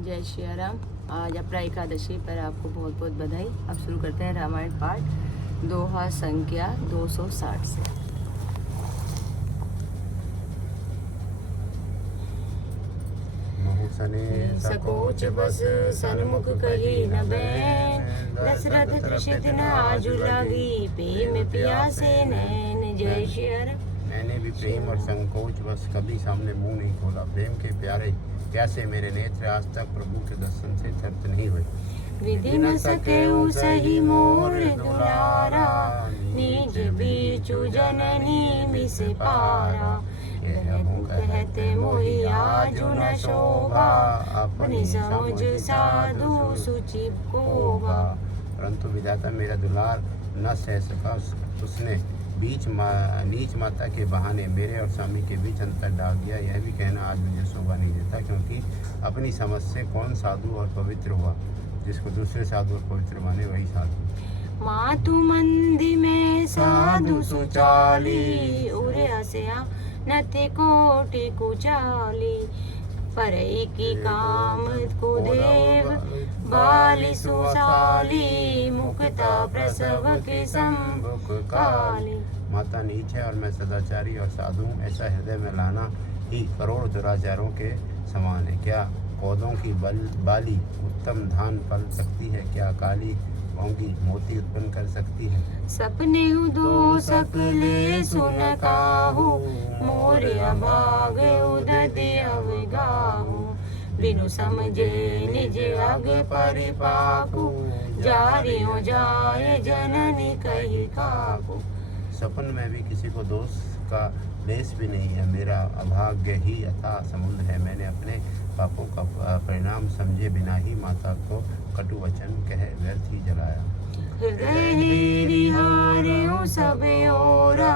जय श्री राम। आज अपना एकादशी पर आपको बहुत बहुत बधाई। अब शुरू करते हैं रामायण पाठ दोहा संख्या 260 से। सकोच बस सन्मुख कही न बैन, दशरथ त्रिषित न आजु लागी, प्रेम प्यासे नैन। जय श्री राम। मैंने भी प्रेम और संकोच बस कभी सामने मुंह नहीं खोला। प्रेम के प्यारे प्यासे मेरे नेत्र आज तक प्रभु के दर्शन से तृप्त नहीं हुए। विधि न सके सही मोर दुलारा, निज बीचु जननी मिस पारा। कहते मोहि आजु न शोभा, अपनी समझ साधु सुचि कोभा। परंतु विधाता मेरा दुलार न सह सका। उसने नीच माता के बहाने मेरे और स्वामी के बीच अंतर डाल दिया। यह भी कहना आज मुझे शोभा नहीं देता, क्योंकि अपनी समझ से कौन साधु और पवित्र हुआ। जिसको दूसरे साधु और पवित्र माने वही साधु। मातु मंदी में साधु सुचाली, उरे हसया नति कोटि कुचाली। परई की काम कुदेव बाली सुशाली, मुक्ता प्रसव के संभुक काली। माता नीच है और मैं सदाचारी और साधु हूँ, ऐसा हृदय में लाना ही करोड़ दुराचारों के समान है। क्या पौधों की बाली उत्तम धान फल सकती है? क्या काली होंगी मोती उत्पन्न कर सकती है? सपने दो सकले सुन काहू, मोर अभाग उदति अवगाहू। बिनु समझे निज अग परिपाकू, जारियो जाय जननी कही काकू। सपन में भी किसी को दोष का लेस भी नहीं है। मेरा अभाग्य ही अथाह समुद्र है। मैंने अपने पापों का परिणाम समझे बिना ही माता को कटु वचन कह व्यर्थ ही जलाया। हृदय सब ओरा,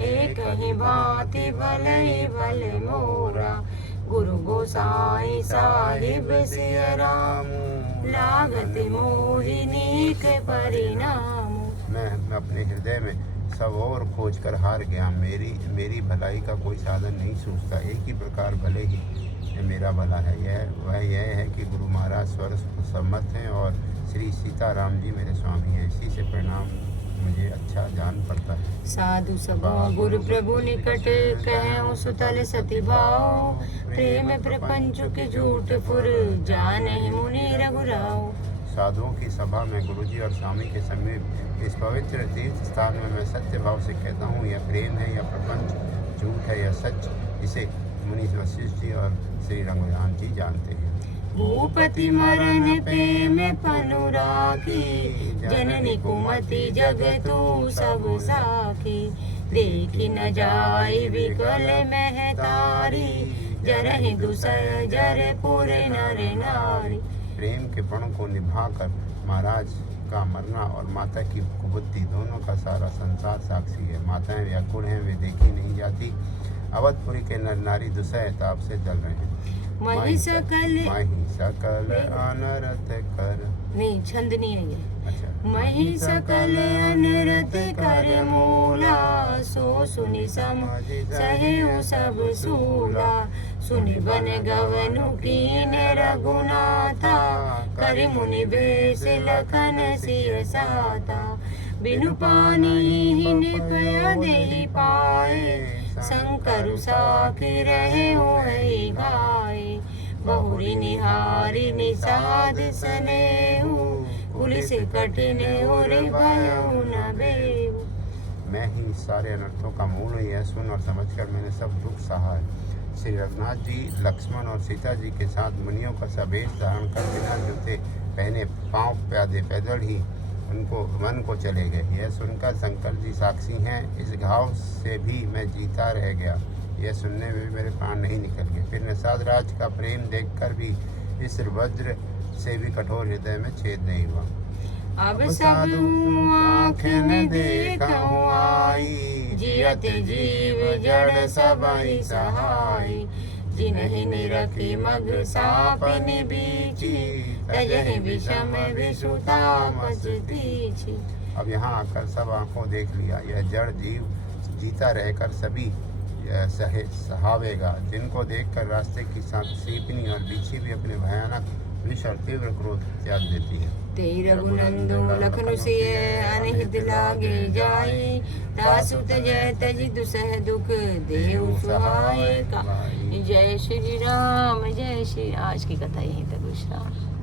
एक ही भांति भले भले मोरा। गुरु गोसाई साहिब सिय राम, लागत मोहिनी के परिणाम। मैं अपने हृदय में सब और खोज कर हार गया। मेरी भलाई का कोई साधन नहीं सूझता। एक ही प्रकार भले ही मेरा भला है, यह है कि गुरु महाराज स्वर सम्मत हैं और श्री सीताराम जी मेरे स्वामी हैं। इसी से परिणाम मुझे अच्छा जान पड़ता है। साधु सभा गुरु प्रभु निकट, कहूँ सुतल सती भाव। प्रेम प्रपंच के झूठ फुर, जाने मुनि रघुराव। साधुओं की सभा में गुरुजी और स्वामी के समीप इस पवित्र तीर्थ स्थान में मैं सत्य भाव से कहता हूँ, यह प्रेम है या प्रपंच, झूठ है या सच, इसे मुनि वशिष्ठ जी और श्री रघुराम जी जानते हैं। भूपति मरण प्रेम पनुराखी, जननी कुमति जगतु सब साखी। देखी न जाय विकल महतारी, जरहि दुसह जर पुर नर नारी। प्रेम के पण को निभाकर महाराज का मरना और माता की कुबुद्धि दोनों का सारा संसार साक्षी है। माताएं व्याकुल हैं, वे देखी नहीं जाती। अवधपुरी के नर नारी दुसह ताप से जल रहे हैं। मही सकल अनरत कर, नहीं छंद नहीं है ये। अच्छा। मही सकल अनरत कर मूला, सो सुनि समझ सहे सब सूला। सुनि बन गवनु कीन रघुनाथा, करि मुनि बेस लखन सिय साता। बिनु पानी हिन पय देहि पाए, शंकर साखी रहे होई गाय। बहुरी निहारी निषाद सनेहु, पुलिस कठिन उरे भयउ न बेहु। मैं ही सारे अनर्थों का मूल हूँ, यह सुन और समझकर मैंने सब दुख सहा है। श्री रघुनाथ जी लक्ष्मण और सीता जी के साथ मुनियों का सा वेश धारण कर बिना जूते पहने पांव प्यादे पैदल ही उनको मन को चले गए। यह सुनकर शंकर जी साक्षी हैं। इस घाव से भी मैं जीता रह गया। यह सुनने में भी मेरे प्राण नहीं निकल गए। फिर निषाद राज का प्रेम देखकर भी इस वज्र से भी कठोर हृदय में छेद नहीं हुआ। अब सब आँखें में देखूं आई, जियत जीव जड़ सबहि सहाय। जिन्हि निरखी मग साप निबीची, तजहि विषम विषुता मस तीछी। अब यहाँ आकर सब आंखों देख लिया। यह जड़ जीव जीता रहकर सभी सहावेगा, जिनको देखकर रास्ते की सीपनी और बिच्छी भी अपने भयानक विष और तीव्र क्रोध त्याग देती है। तेई रघुनंदो लखनु सिय अनहित लागे जाए, तासु तजय तज दुसह दुख देहु सुहाए का। जय श्री राम, जय श्री। आज की कथा यहीं तक विश्राम।